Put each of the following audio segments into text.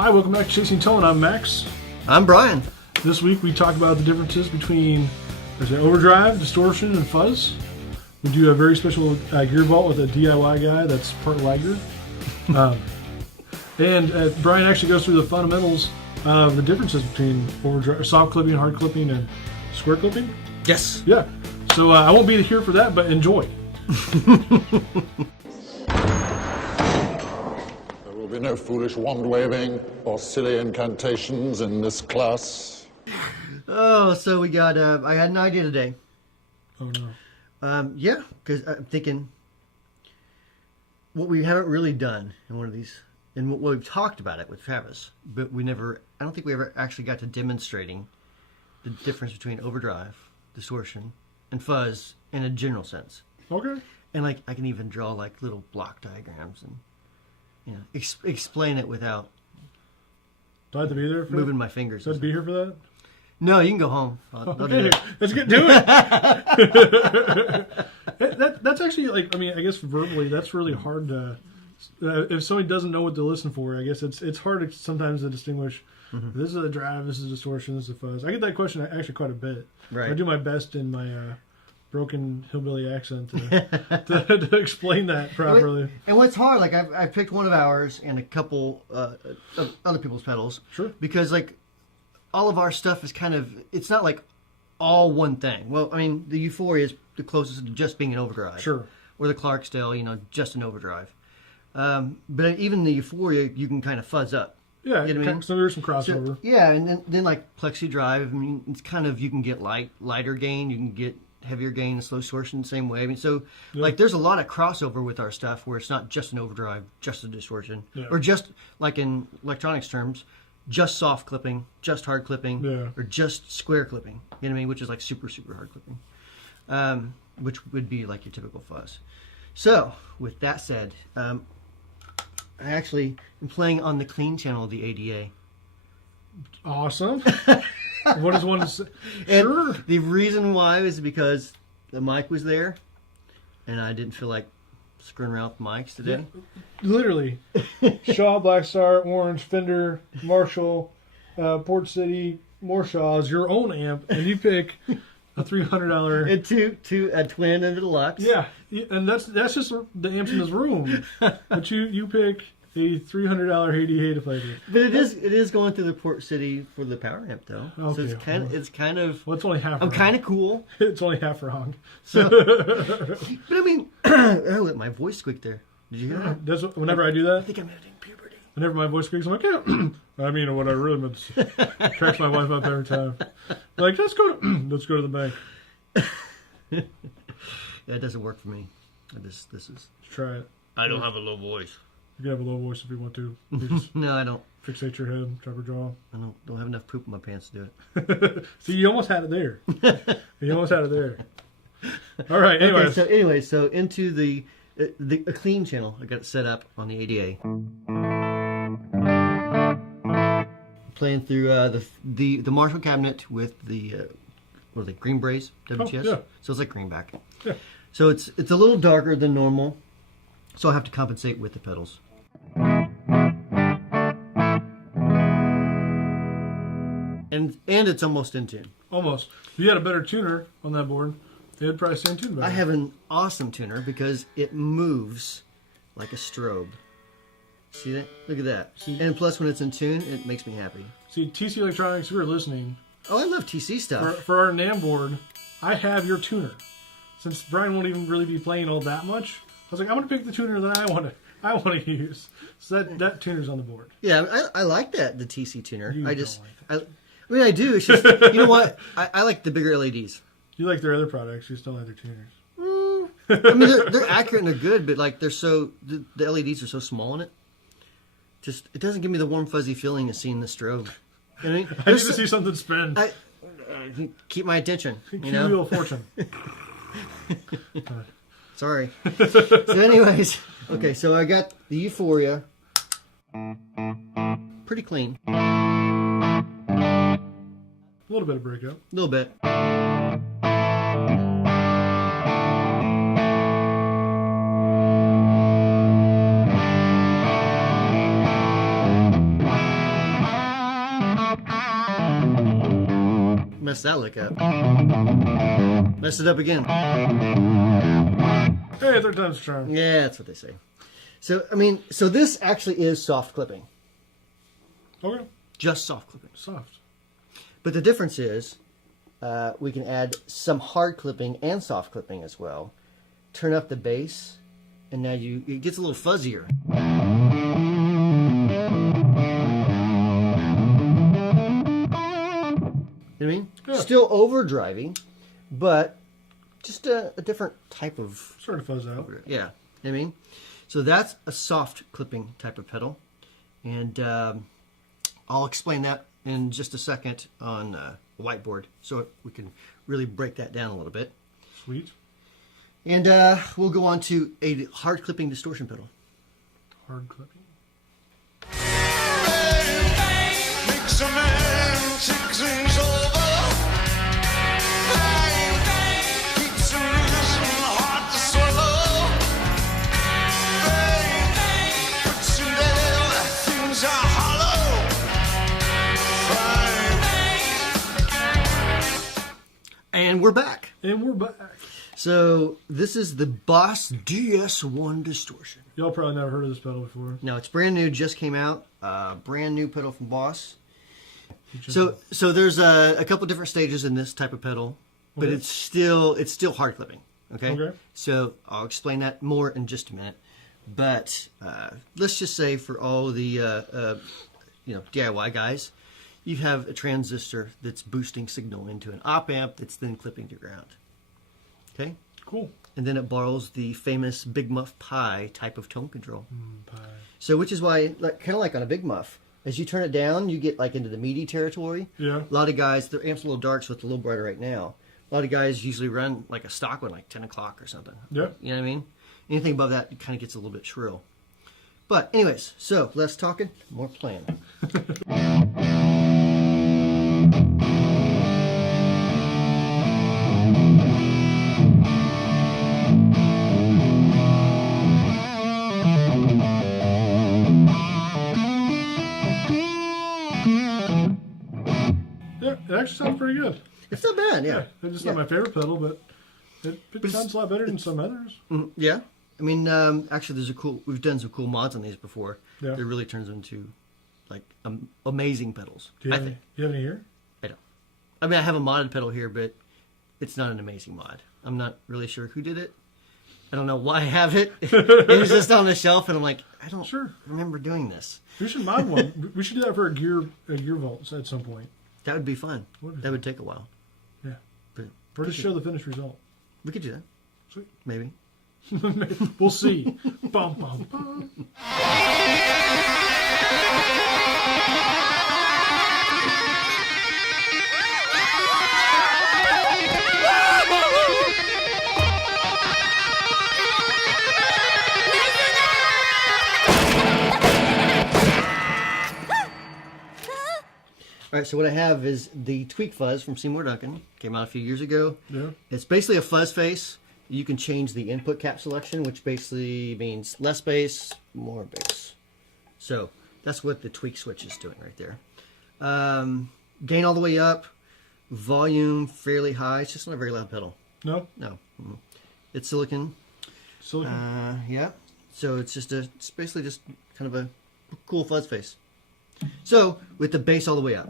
Hi, welcome back to Chasing Tone. I'm Max. I'm Brian. This week we talk about the differences between overdrive, distortion, and fuzz. We do a very special gear vault with a DIY guy that's part Liger. And Brian actually goes through the fundamentals of the differences between overdrive, soft clipping, hard clipping, and square clipping. Yes. Yeah. So I won't be here for that, but enjoy. There will be no foolish wand-waving or silly incantations in this class. Oh, so we got, I had an idea today. Oh, no. Yeah, because I'm thinking what we haven't really done in one of these, and what we've talked about it with Travis, but I don't think we ever actually got to demonstrating the difference between overdrive, distortion, and fuzz in a general sense. Okay. And like, I can even draw like little block diagrams and, you know, explain it without Do I have to be there for moving that? my fingers. Do I have to be here for that? No, you can go home. I'll do it. Let's get to it. That's actually, like, I mean, I guess verbally, that's really hard to, if somebody doesn't know what to listen for, I guess it's hard sometimes to distinguish. Mm-hmm. This is a drive, this is distortion, this is a fuzz. I get that question actually quite a bit. Right. I do my best in my broken hillbilly accent to explain that properly. And what's hard, like I picked one of ours and a couple of other people's pedals. Sure. Because like all of our stuff is kind of, it's not like all one thing. Well, I mean, the Euphoria is the closest to just being an overdrive. Sure. Or the Clarksdale, you know, just an overdrive. But even the Euphoria, you can kind of fuzz up. Yeah, you know what I mean? So there's some crossover. So, yeah, and then like Plexi Drive, I mean, it's kind of, you can get lighter gain, you can get heavier gain and slow distortion the same way. I mean, so like there's a lot of crossover with our stuff where it's not just an overdrive, just a distortion, or just like in electronics terms, just soft clipping, just hard clipping, or just square clipping. You know what I mean? Which is like super hard clipping, which would be like your typical fuzz. So with that said, I actually am playing on the clean channel of the ADA. Awesome. What does one say? Sure. The reason why is because the mic was there, and I didn't feel like screwing around with mics today. Yeah, literally. Shaw, Black Star, Orange, Fender, Marshall, Port City, more Shaws, your own amp, and you pick a $300. And a twin and a deluxe. Yeah, and that's just the amps in this room. But you pick a $300 ADA to play with. But it is going through the Port City for the power amp though. Okay, so it's kind of well, it's only half. I'm kind of cool. It's only half wrong. So, but I mean, oh, my voice squeaked there. Did you hear that? That's whenever I do that. I think I'm having puberty. Whenever my voice squeaks, I'm like, yeah. I mean, what I really meant to say. Cracks my wife up every time. Like, let's go to the bank. Yeah, it doesn't work for me. This is. Let's try it. I don't have a low voice. You can have a low voice if you want to. You just No, I don't. fixate your head, drop your jaw. I don't have enough poop in my pants to do it. See, you almost had it there. You almost had it there. All right. Anyways. Okay, so into the clean channel, I got it set up on the ADA. Playing through the Marshall cabinet with the what are they, green braze WTS? Yeah. So it's like greenback. Yeah. So it's a little darker than normal, so I have to compensate with the pedals. And it's almost in tune. Almost. If you had a better tuner on that board, it'd probably stay in tune better. I have an awesome tuner because it moves like a strobe. See that? Look at that. And plus, when it's in tune, it makes me happy. See, TC Electronics, if you're listening. Oh, I love TC stuff. For our NAMM board, I have your tuner. Since Brian won't even really be playing all that much, I was like, I'm going to pick the tuner that I want to use. So that tuner's on the board. Yeah, I like that, the TC tuner. You I mean, I do. It's just, you know what? I like the bigger LEDs. You like their other products, you still like their tuners. I mean, they're accurate and they're good, but like the LEDs are so small in it. Just, it doesn't give me the warm, fuzzy feeling of seeing the strobe. You know what I mean? I need to see something spin. Keep my attention. Keep You know? Wheel of Fortune. Sorry. So anyways, okay, so I got the Euphoria. Pretty clean. A little bit of breakup. A little bit. Messed that lick up. Messed it up again. Hey, third time's a charm. Yeah, that's what they say. So, I mean, so this actually is soft clipping. Okay. Just soft clipping. Soft. But the difference is we can add some hard clipping and soft clipping as well. Turn up the bass, and now it gets a little fuzzier. You know what I mean? Yeah. Still overdriving, but just a different type of... Sort of fuzz out. Yeah, you know what I mean? So that's a soft clipping type of pedal. And I'll explain that in just a second on the whiteboard so we can really break that down a little bit. Sweet. And we'll go on to a hard clipping distortion pedal. Hard clipping. Mix a man, take things over. Keeps a reason hard to swallow. Puts him down, things are hollow. And we're back. And we're back. So this is the Boss DS1 Distortion. Y'all probably never heard of this pedal before. No, it's brand new, just came out. Brand new pedal from Boss. So there's a couple different stages in this type of pedal, but Okay. it's still hard clipping. Okay? Okay. So I'll explain that more in just a minute. But let's just say for all the DIY guys, you have a transistor that's boosting signal into an op amp that's then clipping to ground. Okay? Cool. And then it borrows the famous Big Muff Pi type of tone control. Pie. So which is why, kind of like on a Big Muff, as you turn it down, you get like into the meaty territory. Yeah. A lot of guys, their amp's a little dark, so it's a little brighter right now. A lot of guys usually run like a stock one, like 10 o'clock or something. Yeah. You know what I mean? Anything above that, it kind of gets a little bit shrill. But anyways, so less talking, more playing. Yeah, it actually sounds pretty good. It's not bad, yeah. It's just not my favorite pedal, but it it's- sounds a lot better than some others. Yeah. I mean, actually, we've done some cool mods on these before. Yeah. It really turns into like amazing pedals. Do you I have, think. you have any here? I don't. I mean, I have a modded pedal here, but it's not an amazing mod. I'm not really sure who did it. I don't know why I have it. It was just on the shelf, and I'm like, I don't remember doing this. We should mod one. We should do that for a gear vault at some point. That would be fun. Would be That would take a while. Yeah. But Or just show the finished result. we could do that. Sweet. Maybe. We'll see. Bum, bum, bum. All right, so what I have is the Tweak Fuzz from Seymour Duncan. Came out a few years ago. Yeah. It's basically a fuzz face. You can change the input cap selection, which basically means less bass, more bass. So that's what the tweak switch is doing right there. Gain all the way up, volume fairly high. It's just not a very loud pedal. No? No. It's silicon. Silicon? Yeah. So it's basically just kind of a cool fuzz face. So with the bass all the way up.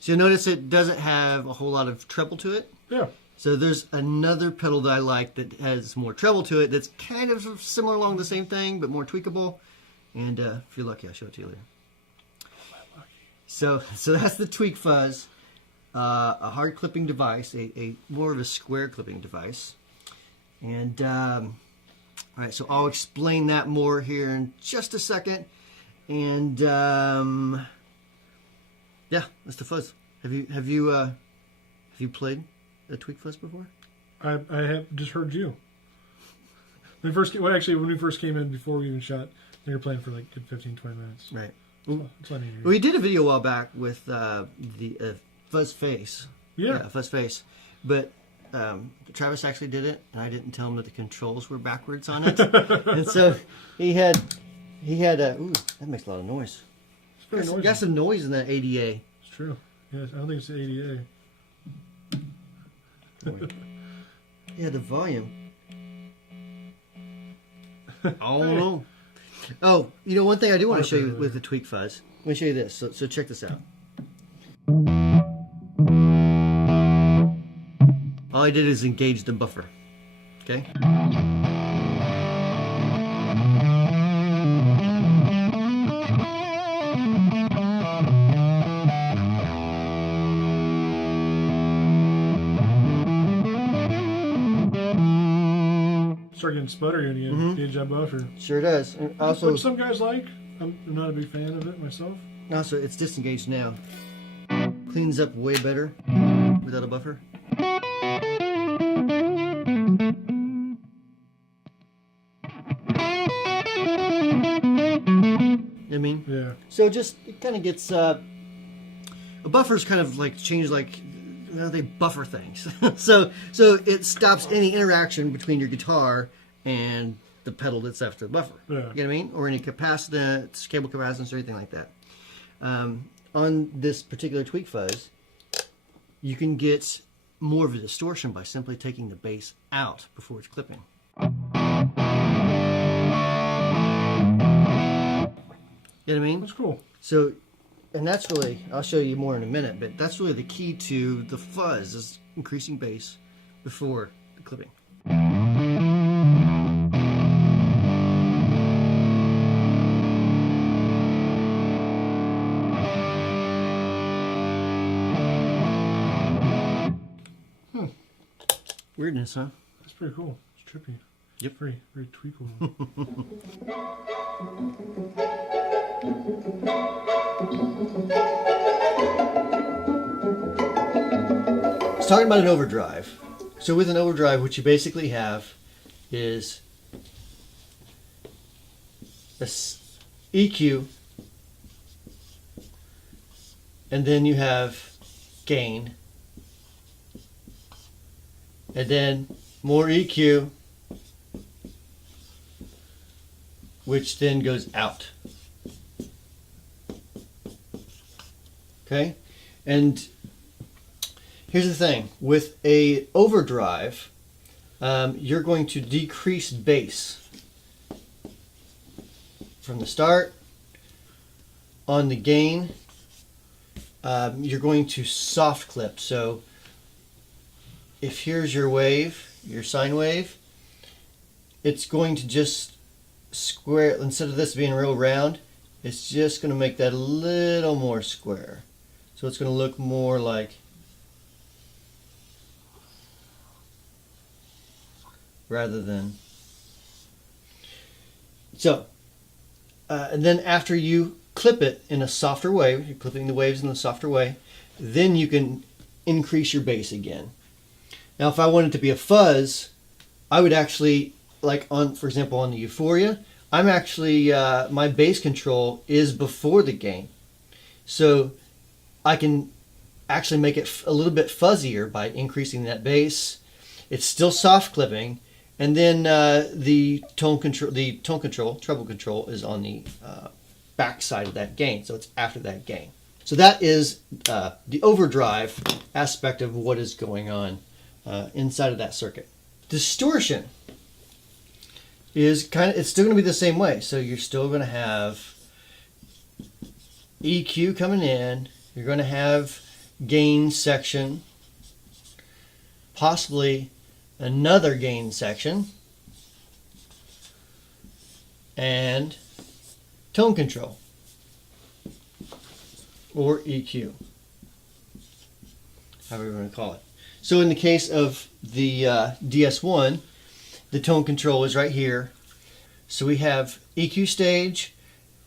So you'll notice it doesn't have a whole lot of treble to it. Yeah. So there's another pedal that I like that has more treble to it that's kind of similar along the same thing, but more tweakable. And if you're lucky, I'll show it to you later. So that's the Tweak Fuzz, a hard clipping device, a more of a square clipping device. And all right, so I'll explain that more here in just a second. And yeah, that's the Fuzz. Have you played a Tweak Fuzz before? I have just heard you. When we first came in, before we even shot, they were playing for like 15, 20 minutes. Right. It's fun to hear. We did a video a while back with the fuzz face. Yeah. Fuzz face. But Travis actually did it, and I didn't tell him that the controls were backwards on it. And so he had a, ooh, that makes a lot of noise. It's pretty noisy. Got some noise in that ADA. It's true. Yes, I don't think it's the ADA. Yeah, the volume. Oh, no. Oh, you know, one thing I do want to show you with the tweak fuzz. Let me show you this. So check this out. All I did is engage the buffer. Okay? Start getting sputtery when you engage that buffer. Sure does. And also, Which some guys like. I'm not a big fan of it myself. also, it's disengaged now. Cleans up way better without a buffer. I mean, Yeah. so just it kind of gets a buffer's kind of like changed, like, well, they buffer things. so it stops any interaction between your guitar and the pedal that's after the buffer. Yeah. You know what I mean? Or any capacitance, cable capacitance, or anything like that. On this particular tweak fuzz, you can get more of a distortion by simply taking the bass out before it's clipping. You know what I mean? That's cool. So, and that's really, I'll show you more in a minute, but that's really the key to the fuzz, is increasing bass before the clipping. Weirdness, huh? That's pretty cool. It's trippy. Yep. Very, very tweakable. It's talking about an overdrive. So with an overdrive, what you basically have is a EQ, and then you have gain, and then more EQ, which then goes out. Okay? And here's the thing. With a overdrive, you're going to decrease bass from the start. On the gain, you're going to soft clip. So if here's your wave, your sine wave, it's going to just square, instead of this being real round, it's just going to make that a little more square. So it's going to look more like, rather than, so and then after you clip it in a softer way, you're clipping the waves in a softer way, then you can increase your bass again. Now if I wanted to be a fuzz, I would actually, like on, for example, on the Euphoria, I'm actually, my bass control is before the gain. So I can actually make it a little bit fuzzier by increasing that bass. It's still soft clipping, and then the tone control, treble control is on the back side of that gain, so it's after that gain. So that is the overdrive aspect of what is going on inside of that circuit. Distortion is it's still going to be the same way. So you're still going to have EQ coming in. You're going to have gain section, possibly another gain section, and tone control, or EQ, however you want to call it. So in the case of the DS1, the tone control is right here. So we have EQ stage,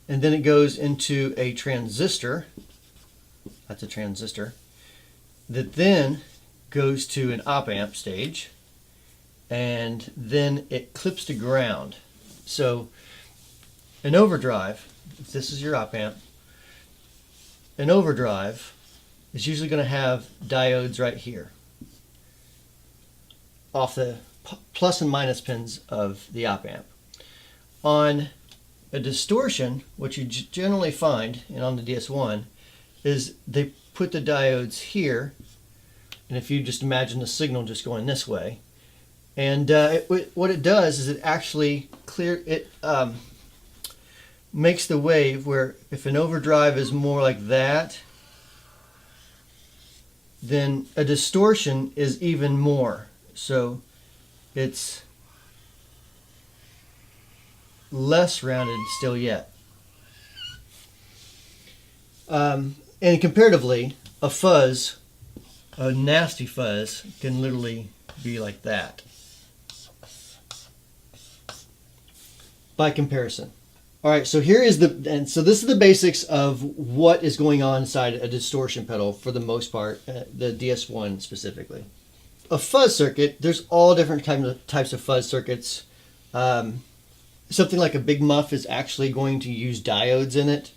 and then it goes into a transistor. That's a transistor. That then goes to an op-amp stage, and then it clips to ground. So an overdrive, if this is your op-amp, an overdrive is usually going to have diodes right here off the plus and minus pins of the op amp. On a distortion, what you generally find, and on the DS1, is they put the diodes here, and if you just imagine the signal just going this way, and what it does is it actually makes the wave where if an overdrive is more like that, then a distortion is even more. So it's less rounded still yet. And comparatively, a fuzz, a nasty fuzz, can literally be like that. By comparison. All right, so here is so this is the basics of what is going on inside a distortion pedal for the most part, the DS1 specifically. A fuzz circuit, there's all different types of fuzz circuits. Something like a big muff is actually going to use diodes in it.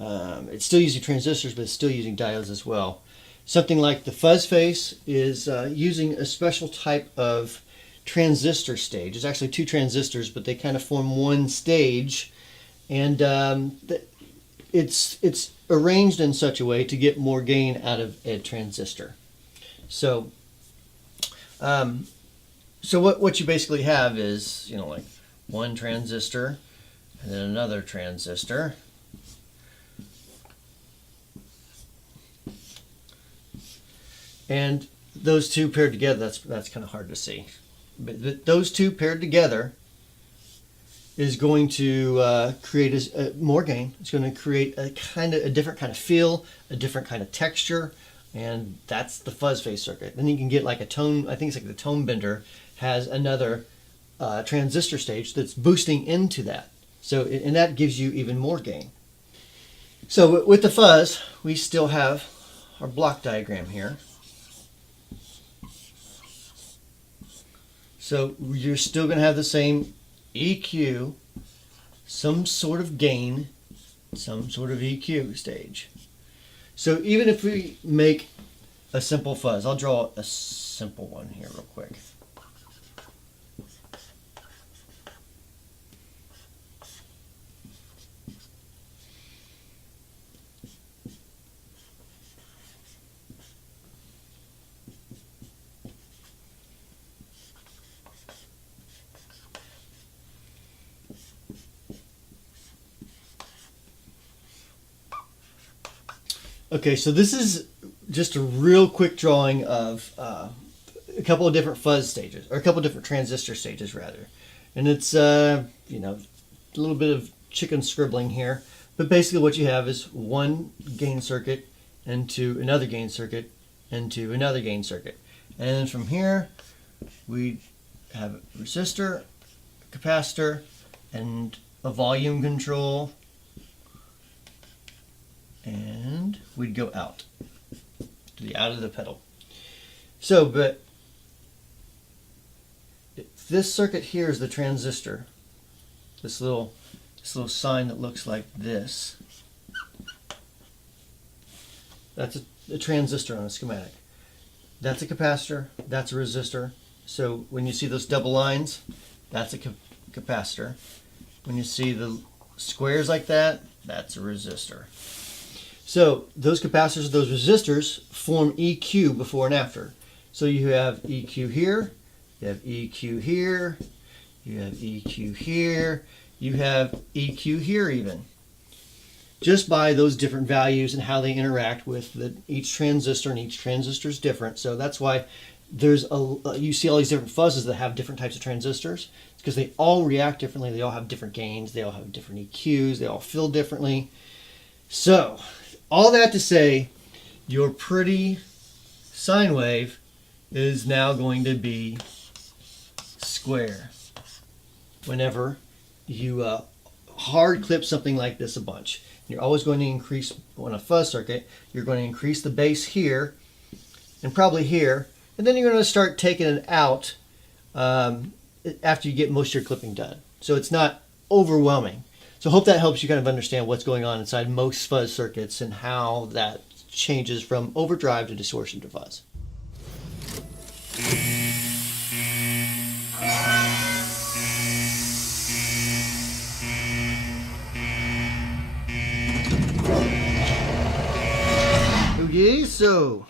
It's still using transistors, but it's still using diodes as well. Something like the fuzz face is using a special type of transistor stage. There's actually two transistors, but they kind of form one stage, and it's arranged in such a way to get more gain out of a transistor. So, what you basically have is, you know, like one transistor and then another transistor. And those two paired together, that's kind of hard to see. But those two paired together is going to create more gain. It's going to create a different kind of feel, a different kind of texture, and that's the fuzz face circuit. Then you can get like a tone, I think it's like the tone bender has another transistor stage that's boosting into that. So, and that gives you even more gain. So with the fuzz, we still have our block diagram here. So you're still going to have the same EQ, some sort of gain, some sort of EQ stage. So even if we make a simple fuzz, I'll draw a simple one here real quick. Okay, so this is just a real quick drawing of a couple of different fuzz stages, or a couple of different transistor stages rather. And it's, you know, a little bit of chicken scribbling here, but basically what you have is one gain circuit into another gain circuit into another gain circuit. And then from here, we have a resistor, a capacitor, and a volume control, and we'd go out to the out of the pedal. So, but this circuit here is the transistor. This little sign that looks like this. That's a transistor on a schematic. That's a capacitor. That's a resistor. So when you see those double lines, that's a capacitor. When you see the squares like that, that's a resistor. So those capacitors, those resistors form EQ before and after. So you have EQ here, you have EQ here, you have EQ here, you have EQ here even. Just by those different values and how they interact with each transistor, and each transistor is different. So that's why you see all these different fuzzes that have different types of transistors. It's because they all react differently, they all have different gains, they all have different EQs, they all feel differently. So, all that to say, your pretty sine wave is now going to be square whenever you hard clip something like this a bunch. You're always going to increase, on a fuzz circuit, you're going to increase the bass here and probably here, and then you're going to start taking it out after you get most of your clipping done. So it's not overwhelming. So I hope that helps you kind of understand what's going on inside most fuzz circuits and how that changes from overdrive to distortion to fuzz. Okay, so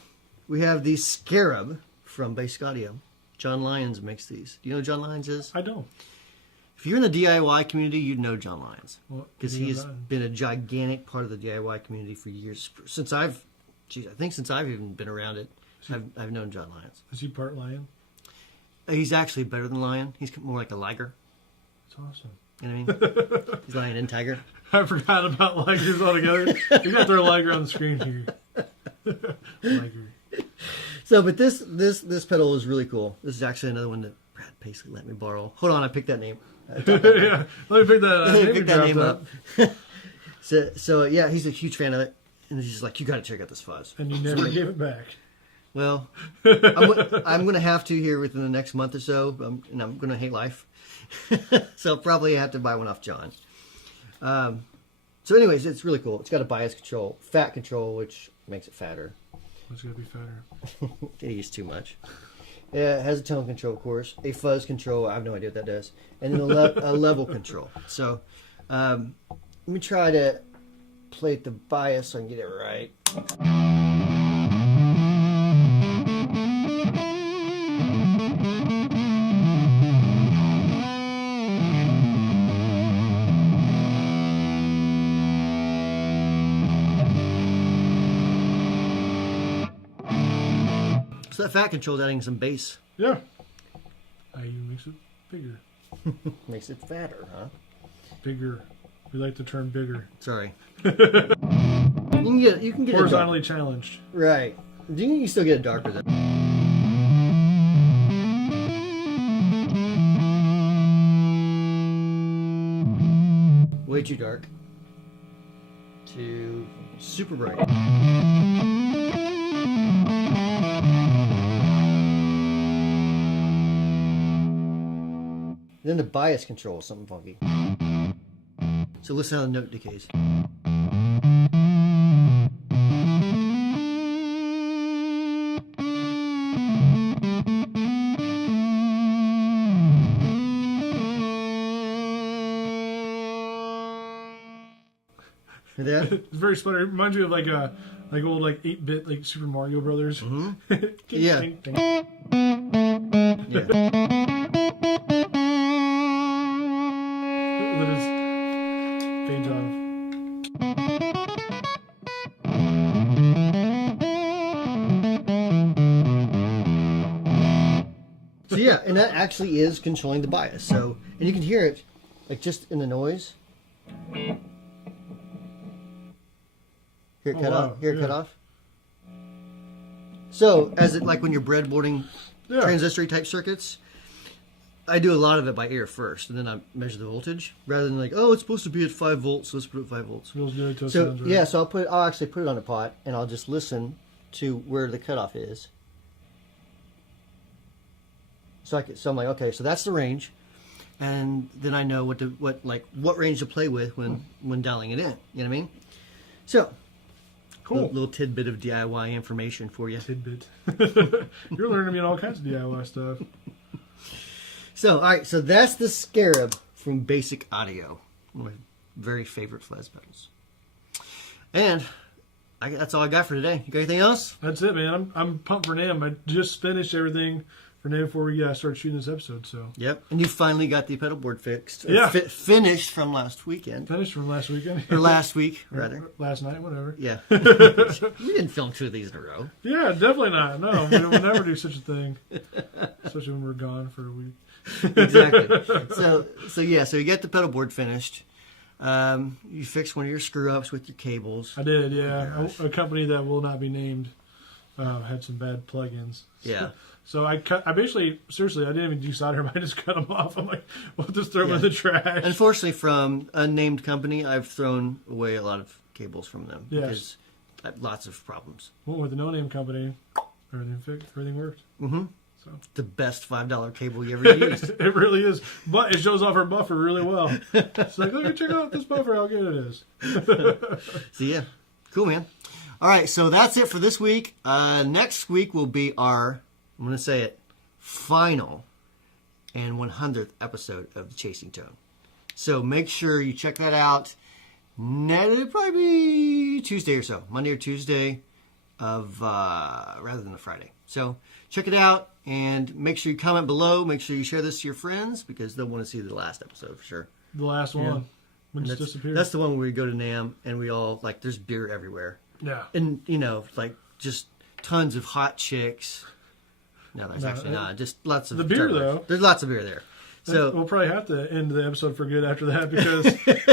we have the Scarab from Basic Audio. John Lyons makes these. Do you know who John Lyons is? I don't. If you're in the DIY community, you'd know John Lyons. Well, Because yeah, he has that- been a gigantic part of the DIY community for years. Since I've even been around it, I've known John Lyons. Is he part lion? He's actually better than Lion. He's more like a liger. It's awesome. You know what I mean? He's lion and tiger. I forgot about ligers altogether. You got to throw a liger on the screen here. Liger. So, but this pedal is really cool. This is actually another one that Brad basically let me borrow. Hold on, I picked that name. Yeah, let me pick that. Pick Name that name up. So yeah, he's a huge fan of it, and he's just like, "You got to check out this fuzz." And you never gave it back. Well, I'm going to have to here within the next month or so, and I'm going to hate life. So I'll probably have to buy one off John. So anyways, it's really cool. It's got a bias control, fat control, which makes it fatter. It's got to be fatter. It used too much. It has a tone control, of course, a fuzz control. I have no idea what that does, and then a level control. So let me try to plate the bias so I can get it right. So that fat control is adding some bass. Yeah. I even makes it bigger. Makes it fatter, huh? Bigger. We like the term bigger. Sorry. You can get it dark. Horizontally challenged. Right. You can still get it darker though. Way too dark. To super bright. Then the bias control is something funky. So listen how the note decays. Hear that? It's very sputter. It reminds me of like old 8-bit Super Mario Brothers. Mm-hmm. Yeah. Ding, ding. Yeah. That is fades off. So yeah, and that actually is controlling the bias. So, and you can hear it, just in the noise. Hear it cut wow, off. Hear it yeah. cut off. So, as it when you're breadboarding Yeah. transistor type circuits, I do a lot of it by ear first, and then I measure the voltage rather than it's supposed to be at 5 volts, so let's put it at 5 volts. Feels good to So sounds right. yeah, so I'll actually put it on a pot, and I'll just listen to where the cutoff is. So I'm like, okay, so that's the range, and then I know what range to play with when dialing it in. You know what I mean? So, Cool. little tidbit of DIY information for you. Tidbit. You're learning me all kinds of DIY stuff. So, all right, so that's the Scarab from Basic Audio, one of my very favorite fuzz pedals. And that's all I got for today. You got anything else? That's it, man. I'm pumped for NAMM. I just finished everything for NAMM before we started shooting this episode. So Yep. And you finally got the pedal board fixed. Yeah. Finished from last weekend. finished from last weekend. Or last week, rather. Last night, whatever. Yeah. We didn't film 2 of these in a row. Yeah, definitely not. No, we'll never do such a thing. Especially when we're gone for a week. Exactly. So you get the pedal board finished. You fixed one of your screw ups with your cables. I did, yeah. A company that will not be named had some bad plugins. Yeah. So I basically, seriously, I didn't even desolder them. I just cut them off. I'm like, we'll just throw them in the trash. Unfortunately, from unnamed company, I've thrown away a lot of cables from them because I have lots of problems. Went with the no-name company. Everything fixed. Everything worked. Mm-hmm. So The best $5 cable you ever used. it really is. But it shows off our buffer really well. It's like, look, check out this buffer, how good it is. So yeah, cool, man. All right, so that's it for this week. Next week will be our, I'm going to say it, final and 100th episode of The Chasing Tone. So make sure you check that out. It'll probably be Tuesday or so, Monday or Tuesday of rather than a Friday. So check it out and make sure you comment below. Make sure you share this to your friends because they'll want to see the last episode for sure. The last one. When it disappeared. That's the one where we go to NAMM and we all, like, there's beer everywhere. Yeah. And, like, just tons of hot chicks. No, there's actually not. Just lots of... The beer, though. There's lots of beer there. So we'll probably have to end the episode for good after that because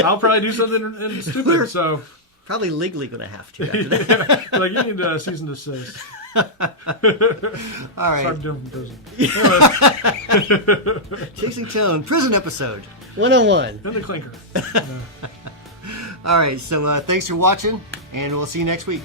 I'll probably do something stupid. So probably legally going to have to after that. Like, you need a cease and desist. All right. Start doing from prison. Chasing Tone, prison episode. 101. And the clinker. All right, so thanks for watching, and we'll see you next week.